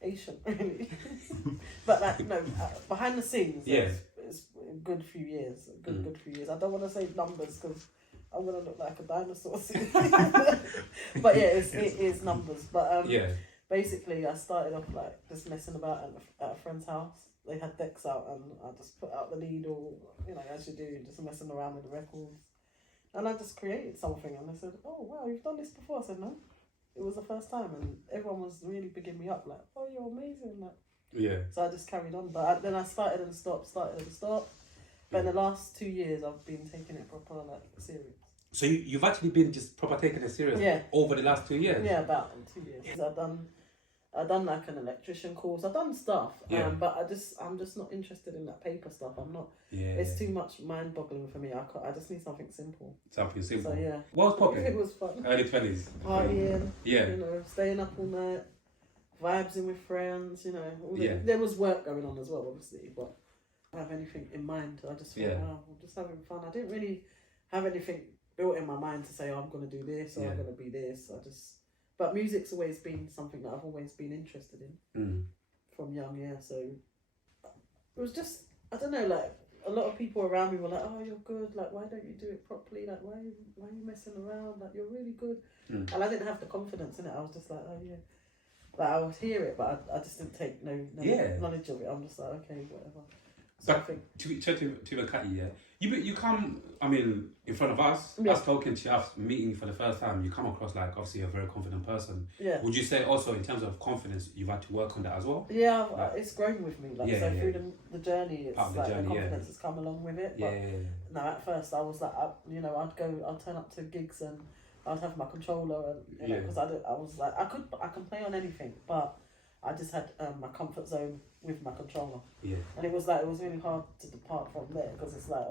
Asian, really. But like, no, behind the scenes, it's a good few years. Good few years. I don't want to say numbers because I'm gonna look like a dinosaur soon. But yeah, it is numbers. But basically, I started off like just messing about at a friend's house. They had decks out, and I just put out the needle, as you do, just messing around with the records. And I just created something, and they said, "Oh wow, you've done this before." I said, "No, it was the first time," and everyone was really bigging me up, like, "Oh, you're amazing!" Like, so I just carried on, but then I started and stopped. But in the last 2 years, I've been taking it proper, like, serious. So you've actually been just proper taking it serious over the last 2 years? Yeah, about 2 years. I've done like an electrician course. I've done stuff, but I'm just not interested in that paper stuff. I'm not. It's too much mind-boggling for me. I just need something simple. Something simple. So yeah. What was popping? It was fun. Early 20s. Partying. Staying up all night, vibes with friends. There was work going on as well, obviously, but I don't have anything in mind. I just thought, wow, I'm just having fun. I didn't really have anything built in my mind to say, oh, I'm going to do this or I'm going to be this. But music's always been something that I've always been interested in from young, So it was just, I don't know, like a lot of people around me were like, "Oh, you're good. Like, why don't you do it properly? Like, why are you messing around? Like, you're really good." And I didn't have the confidence in it. I was just like, "Oh yeah." Like, I would hear it, but I just didn't take no knowledge of it. I'm just like, okay, whatever. So but to cut you, you come, I mean, in front of us, us talking to you, us meeting you for the first time, you come across like obviously a very confident person. Yeah. Would you say also in terms of confidence, you've had to work on that as well? Yeah, it's grown with me. Like through the journey, it's like the confidence has come along with it. But no, at first I was like, I'd turn up to gigs and I'd have my controller and because I was like I can play on anything, but I just had my comfort zone with my controller. Yeah. And it was really hard to depart from there because it's like,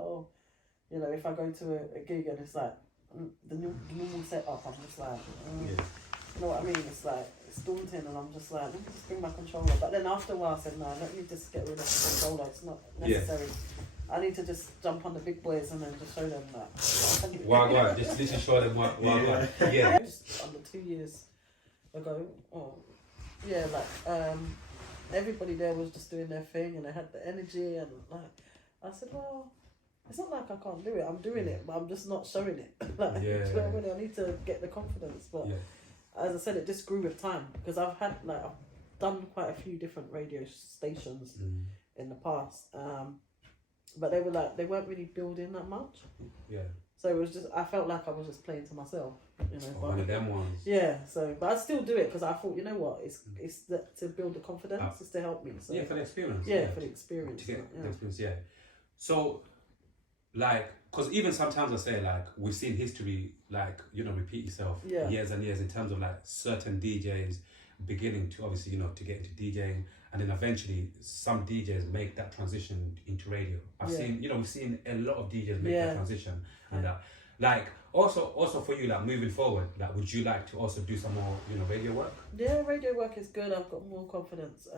if I go to a gig and it's like the normal setup, I'm just like, you know what I mean? It's like, it's daunting and I'm just like, let me just bring my controller. But then after a while I said, no, let me just get rid of the controller. It's not necessary. I need to just jump on the big boys and then just show them that. Wow, just literally show them what. Just under 2 years ago, everybody there was just doing their thing and they had the energy and like I said, well, it's not like I can't do it. I'm doing it, but I'm just not showing it. Do you know what I mean? I need to get the confidence. But as I said, it just grew with time because I've done quite a few different radio stations in the past. But they weren't really building that much. Yeah. So it was just, I felt like I was just playing to myself, one of them ones. Yeah, but I'd still do it because I thought, you know what, it's to build the confidence, it's to help me. So for the experience. For the experience. To get the experience, So, like, because even sometimes I say, like, we've seen history, like, repeat itself years and years in terms of, like, certain DJs beginning to, obviously, to get into DJing. And then eventually, some DJs make that transition into radio. I've seen, we've seen a lot of DJs make that transition, and like also for you, like moving forward, like would you like to also do some more, radio work? Yeah, radio work is good. I've got more confidence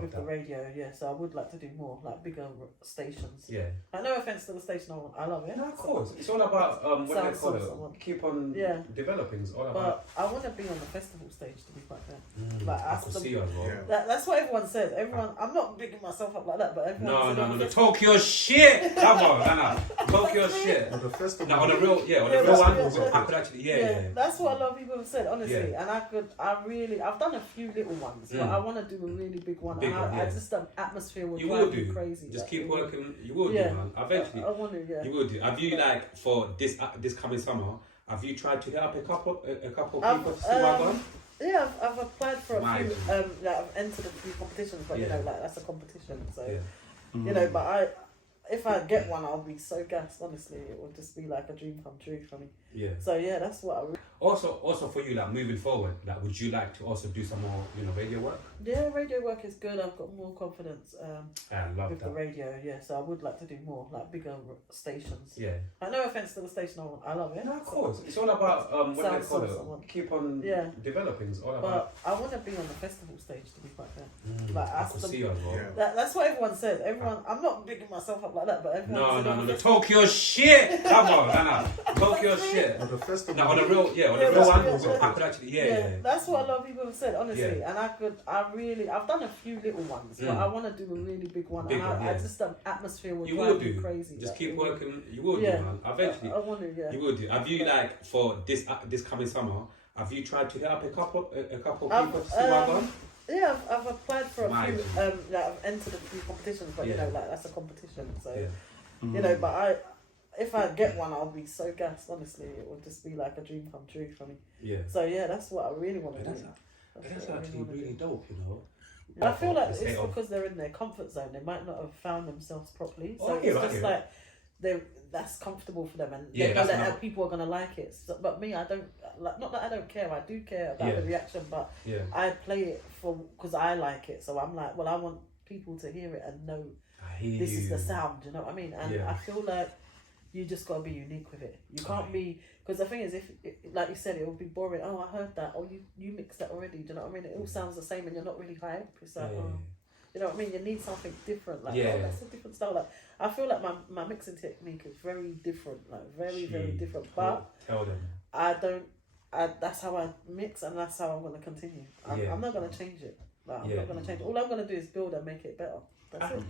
with the radio. Yeah, so I would like to do more, like bigger stations. Yeah. Like, no offense to the station, I love it. No, of course, it's all about what they call it. Keep on developing. It's all about. But I want to be on the festival stage, to be quite fair. Like I could see you as well. That's what everyone says. I'm not bigging myself up like that, but everyone. No, the Tokyo shit. Come on, Tokyo shit. On the festival. No, on the real one. I could actually, That's what a lot of people have said, honestly. And I've done a few little ones, but I want to do a really big one. I just, the atmosphere would drive me crazy. Just keep working. You will do, man. Eventually. I want to, You will do. Have you, like, for this coming summer, have you tried to hit up a couple people to see what I've done? Yeah, I've applied for a few. I've entered a few competitions, but that's a competition. So, but if I get one, I'll be so gassed. Honestly, it would just be like a dream come true for me. Yeah. So that's what I. Also for you, like moving forward, like would you like to also do some more, radio work? Yeah, radio work is good. I've got more confidence with the radio. Yeah, so I would like to do more, like bigger stations. Yeah. Like, no offense to the station, I love it. No, of course, it's all about what they call it. Keep on developing. It's all about. But I want to be on the festival stage, to be quite fair. Like I could see you as well. That's what everyone says. I'm not bigging myself up like that, but everyone. No, the Tokyo shit. Come on, Tokyo shit. yeah. On the festival. No, on a real, yeah, on a real one, I could actually, yeah. That's what a lot of people have said, honestly. And I've done a few little ones, but I want to do a really big one. I just, the atmosphere will drive me crazy. Just keep working. You will do, man. Eventually. I want to, You will do. Have you, like, for this coming summer, have you tried to hit up a couple of people to see what I've done? Yeah, I've applied for a few. Like I've entered a few competitions, but you know, like that's a competition. So you know, but if I get one, I'll be so gassed. Honestly, it will just be like a dream come true for me. Yeah. So yeah, that's what I really want to do. That's actually really dope, you know. I feel like it's because they're in their comfort zone. They might not have found themselves properly. So it's just like that's comfortable for them, and they know that people are gonna like it. So, but me, I don't like. Not that I don't care. I do care about the reaction, but I play it because I like it. So I'm like, well, I want people to hear it and know this is the sound. You know what I mean? And I feel like you just gotta be unique with it. You can't be, because the thing is, if like you said, it will be boring. Oh, I heard that. Oh, you mixed that already. Do you know what I mean? It all sounds the same, and you're not really hype. It's like, you know what I mean? You need something different. Like, that's a different style. Like, I feel like my mixing technique is very different. Like, very different. But tell them. That's how I mix, and that's how I'm gonna continue. I'm not gonna change it. Like, I'm not gonna change it. All I'm gonna do is build and make it better. That's it.